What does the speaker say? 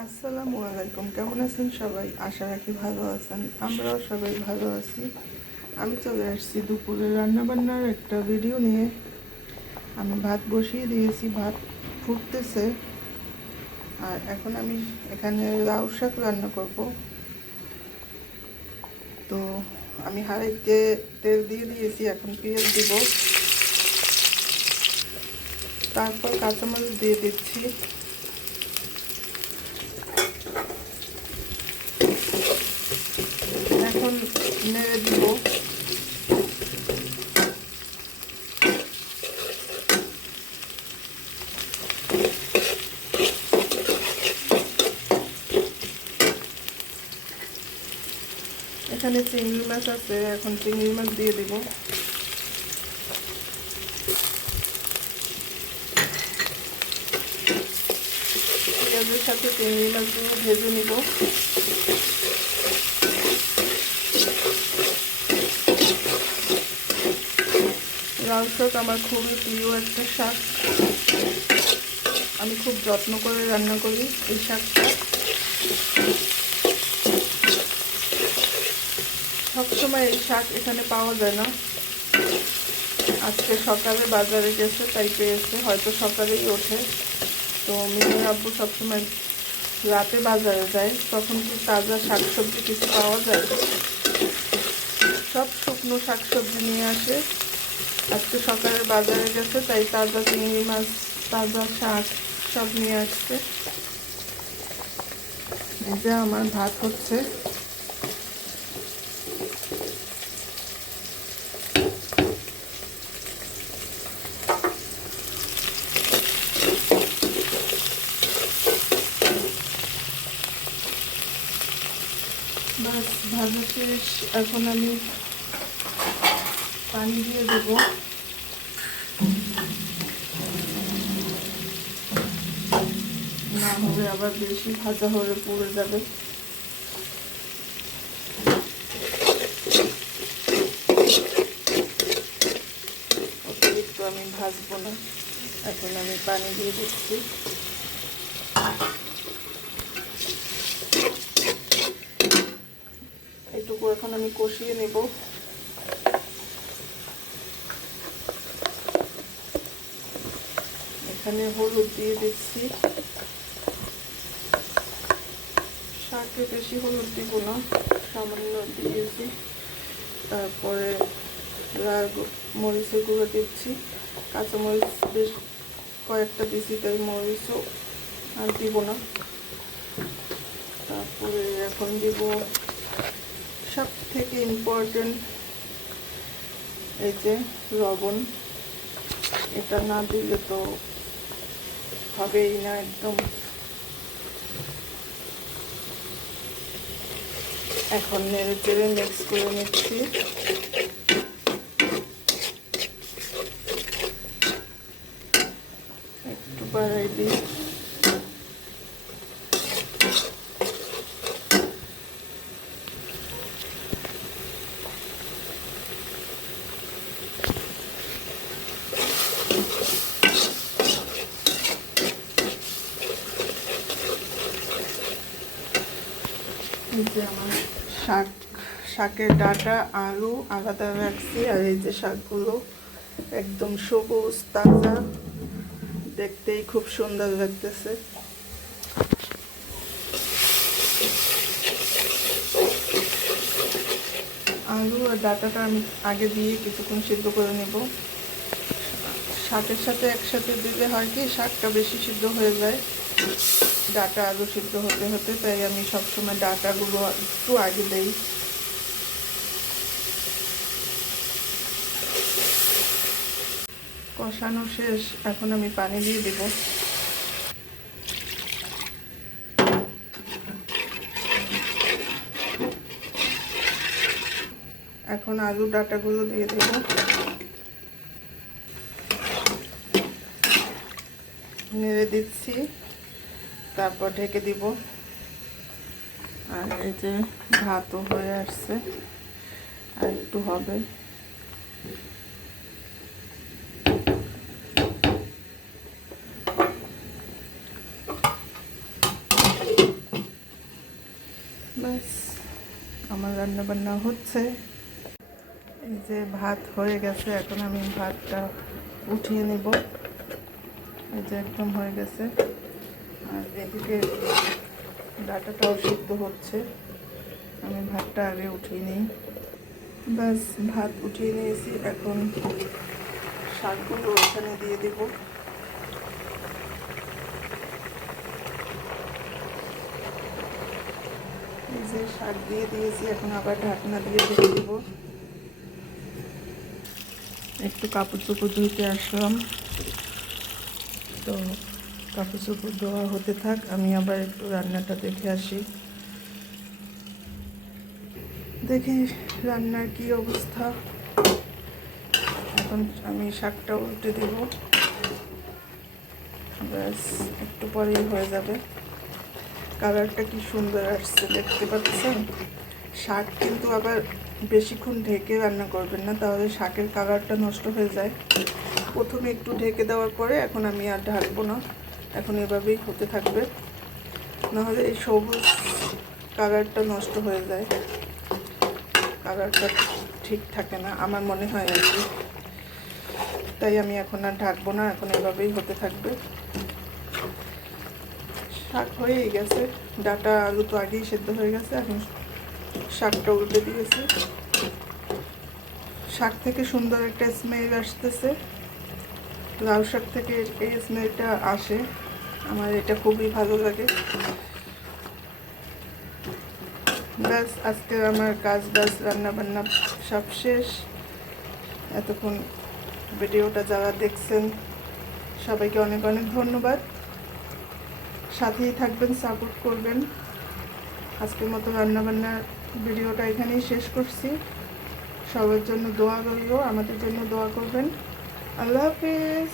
আসসালামু আলাইকুম, কেমন আছেন সবাই? আশা রাখি ভালো আছেন, আমরাও সবাই ভালো আছি। আমি চলে আসছি দুপুরে রান্নাবান্নার একটা ভিডিও নিয়ে। আমি ভাত বসিয়ে দিয়েছি, ভাত ফুটতেছে। আর এখন আমি এখানে লাউ শাক রান্না করব। তো আমি হাঁড়িতে তেল দিয়ে দিয়েছি, এখন পেঁয়াজ দিব। তারপর কাঁচামরিচ দিয়ে দিচ্ছি এখন নেড়ে দিব। এখানে চিংড়ি মাছ আছে, এখন চিংড়ি মাছ দিয়ে দিব। পেঁয়াজের সাথে চিংড়ি মাছগুলো ভেজে নিব। লাল শাক আমার খুবই প্রিয় একটা শাক। আমি খুব যত্ন করে রান্না করি এই শাকটা। সবসময় এই শাক এখানে পাওয়া যায় না। আজকে সকালে বাজারে গেছে, তাই পেয়েছে। হয়তো সকালেই ওঠে। তো মিনুর আব্বু সবসময় রাতে বাজারে যায়। তখন কি তাজা শাকসবজি কিছু পাওয়া যায়? সব শুকনো শাকসবজি নিয়ে আসে। আজকে সকালে বাজারে গেছে, তাই তাজা চিংড়ি মাছ, তাজা শাক সব নিয়ে আসছে। এই যে আমার ভাত হচ্ছে। ভাজা শেষ। এখন আমি পানি দিয়ে দেব। না হলে আবার বেশি ভাজা হয়ে পড়ে যাবে। অতিরিক্ত আমি ভাজবো না। এখন আমি পানি দিয়ে দিচ্ছি। এটুকু এখন আমি কষিয়ে নেব। এখানে হলুদ দিয়ে দিচ্ছি। শাকে বেশি হলুদ দিব না, সামান্য দিয়েছি। তারপরে মরিচের গুঁড়ো দিচ্ছি। কাঁচামরিচ বেশ কয়েকটা দিচ্ছি তাই মরিচও আর দিব না। তারপরে এখন দিব সব থেকে ইম্পর্টেন্ট এই যে লবণ। এটা না দিলে তো হবেই না একদম। এখন নেড়ে চেড়ে মিক্স করে নিচ্ছি। একটু বাড়াই দিই। শাক, শাকের ডাটা, আলু, আলাদা রাখছি। আর এই যে শাকগুলো একদম সবুজ, তাজা, দেখতেই খুব সুন্দর লাগতেছে। আলু আর ডাটাটা আমি আগে দিয়ে কিছুক্ষণ সিদ্ধ করে নেব। শাকের সাথে একসাথে দিলে হয় কি, শাকটা বেশি সিদ্ধ হয়ে যায়। ডাটা আলু সিদ্ধ হতে হতে তাই আমি সবসময় ডাটাগুলো একটু আগে দেই। কষানো শেষ, এখন আমি পানি দিয়ে দেব। এখন আলু ডাটাগুলো দিয়ে দেব। নেড়ে দিচ্ছি। তারপর ঢেকে দিব। আর এই যে ভাতও হয়ে আসছে। আর একটু হবে। বাস আমার রান্না বান্না হচ্ছে। এই যে ভাত হয়ে গেছে, এখন আমি ভাতটা উঠিয়ে নেব। এই যে একদম হয়ে গেছে। আর এদিকে ডাটাটাও সিদ্ধ হচ্ছে। আমি ভাতটা আগে উঠিয়ে নিই। বাস ভাত উঠিয়ে নিয়েছি। এখন শাকগুলো ওখানে দিয়ে দিব। যে শাক দিয়ে দিয়েছি, এখন আবার ঢাকনা দিয়ে ঢেকে দিব। একটু কাপড় চোপড় ধুইতে আসলাম। তো কাপড় চোপড় ধোয়া হতে থাক, আমি আবার একটু রান্নাটা দেখে আসি। দেখি রান্নার কি অবস্থা। এখন আমি শাকটা উল্টে দেব। ব্যাস, একটু পরেই হয়ে যাবে। কালারটা কি সুন্দর আসছে, দেখতে পাচ্ছেন? শাক কিন্তু আবার বেশিক্ষণ ঢেকে রান্না করবেন না, তাহলে শাকের কালারটা নষ্ট হয়ে যায়। প্রথমে একটু ঢেকে দেওয়ার পরে এখন আমি আর ঢাকবো না। এখন এভাবেই হতে থাকবে। নাহলে এই সবুজ কালারটা নষ্ট হয়ে যায়। কালারটা ঠিক থাকে না, আমার মনে হয় আর কি। তাই আমি এখন আর ঢাকবো না, এখন এভাবেই হতে থাকবে। শাক হয়েই গেছে। ডাটা আলু তো আগেই সেদ্ধ হয়ে গেছে, এখন শাকটা উল্টে দিয়েছে। শাক থেকে সুন্দর একটা স্মেল আসতেছে। লাউ শাক থেকে এই স্মেলটা আসে। আমার এটা খুবই ভালো লাগে। ব্যাস, আজকে আমার কাজ বাজ রান্না বান্না সব শেষ। এতক্ষণ ভিডিওটা যারা দেখছেন, সবাইকে অনেক অনেক ধন্যবাদ। সাথেই থাকবেন সাপোর্ট করবেন। আজকের মতো রান্নাবান্নার ভিডিওটা এখানেই শেষ করছি। সবার জন্য দোয়া রইল, আমাদের জন্য দোয়া করবেন। আল্লাহ হাফিজ।